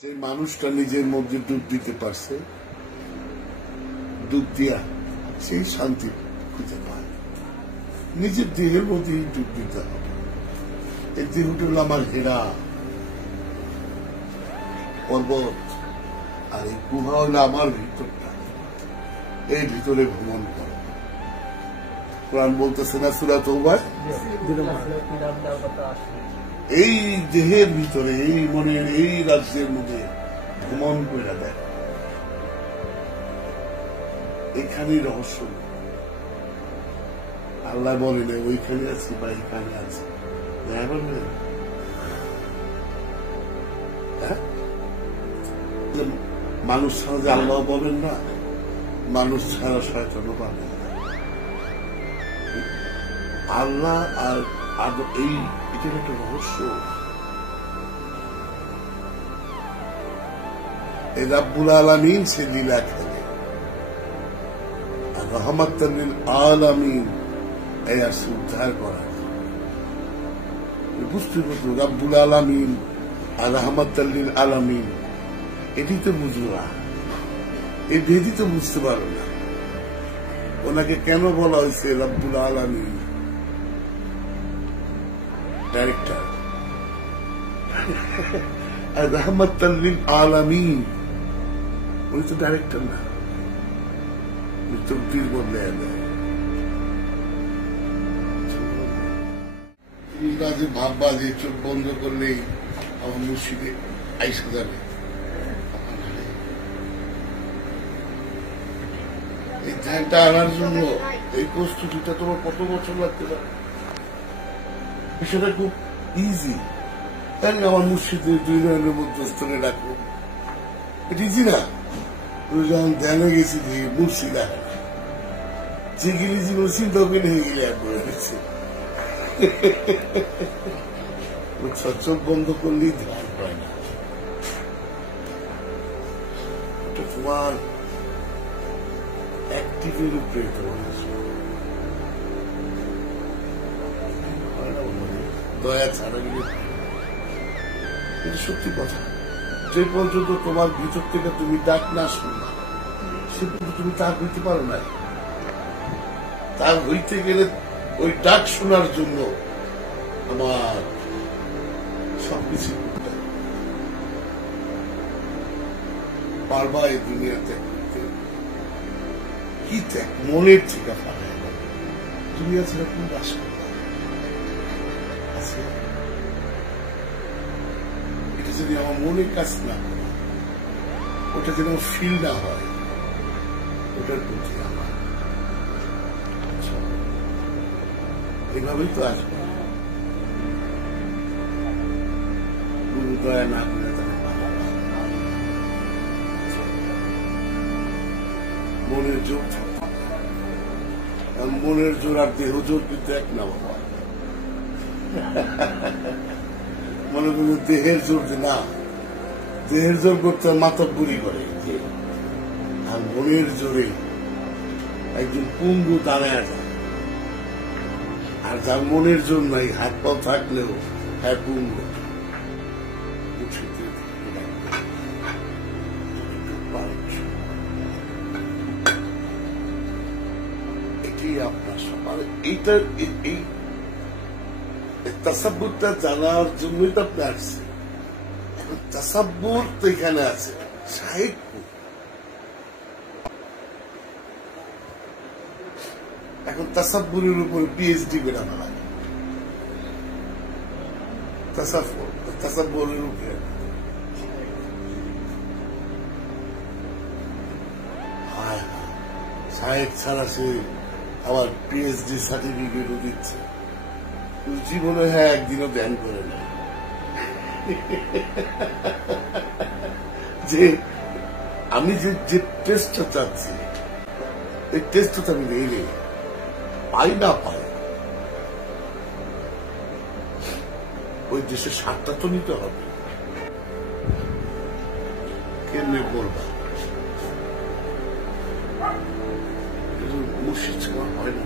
যে মানুষটা নিজের মধ্যে ডুব দিতে পারছে, ডুব দিয়া সেই শান্তি খুঁজে পায়। নিজের দেহের মধ্যেই ডুব দিতে হবে। এই দেহটা হল আমার হীরা পর্বত, আর এই গুহা হলো আমার ভিতরটা। এই ভিতরে ভ্রমণ করো। কোরআন বলতেছে না সূরা তাওবা, এই দেহের ভিতরে, এই মনের, এই রাজ্যের মধ্যে ভ্রমণ করে দেয়। এখানেই রহস্য। আল্লাহ বলেন ওইখানে আছি বা এখানে আছি, বলবেন মানুষ ছাড়া যে আল্লাহ বলেন না, মানুষ ছাড়া শয়তানও পাবে না। আল্লাহ আর এই এটার একটা রহস্য। এই রাব্বুল আলামিন সে লীলা খেলে, আর রহমাতুল লিল আলামিন এই আসে উদ্ধার করার। বুঝতে পারতো রাব্বুল আলামিন আর রহমাতুল লিল আলামিন, এটি তো বুঝবো না, এই ভেদি তো বুঝতে পারো না। ওনাকে কেন বলা হয়েছে রাব্বুল আলামিন? ডাইরেক্টর। আর রহমাতুল লিল আলামিন উনি তো ডাইরেক্টর না, উনি তো দিল বদলে দেয়। যে ভাববা যে চোখ বন্ধ করলেই আমার মুর্শিদে আইসা যাবে, এই ধ্যানটা আনার জন্য এই প্রস্তুতিটা তোমার কত বছর লাগতে পারে? বিষয়টা খুব ইজি। তাই আমার মুর্শিদের 2 নয়নের মধ্যস্থলে রাখবো, এটা ইজি না? তুমি যখন ধ্যানে গেছি মুর্শিদ আসে, যে গেলে জীবন চিন্তা করে হয়ে গেলে এক করে গেছে। চোখ বন্ধ করলেই ধ্যান হয় না। ওটা তোমার অ্যাক্টিভের উপরে দয়া ছাড়া গেলে, এটা সত্যি কথা। যে পর্যন্ত তোমার ভিতর থেকে তুমি ডাক না শুনবা, সে পর্যন্ত তুমি তার হইতে পারো না। তার হইতে গেলে ওই ডাক শোনার জন্য আমার সবকিছু করতে পারবা। এই দুনিয়াতে কি ত্যাগ, মনের থেকে পাবে। দুনিয়া ছাড়া কোন বাস করবে আছে? এটা যদি আমার মনের কাজ না করে, ওটা যেন ফিল না হয়, ওটার প্রতি আমার এভাবেই তো আসবে। গুরু দয়া না করে তাকে পাবে না। মনের জোর থাকে, মনের জোর আর দেহ জোর কিন্তু এক না বাবা। মনে করি দেহের জোর না, দেহের জোর করতে মাতব্বরি করে, আর মনের জোরে একজন পঙ্গু দাঁড়ায় যায়। আর যার মনের জোর নাই, হাত পাও থাকলেও হ্যাঁ পঙ্গু। এটি আপনার সবার, এইটার এই তাসাব্বুরটা জানার জন্যই তো আপনি আসছেন। এখন তাসাব্বুর তো এখানে আছে, সাহিত্য। এখন তাসাব্বুরের উপরে পিএইচডি বেরানো লাগে। তাসাব্বুরের উপরে সাহেব ছাড়া সে আবার পিএইচডি সার্টিফিকেটও দিচ্ছে। জীবনে হ্যাঁ একদিনও ধ্যান করে না, যে আমি যে টেস্টটা চাচ্ছি, এই টেস্টটা আমি নেই, পাই না পাই, ওই দেশের স্বাদটা তো নিতে হবে। কেমনে বলবা, মুর্শিদ ছাড়া হয় না।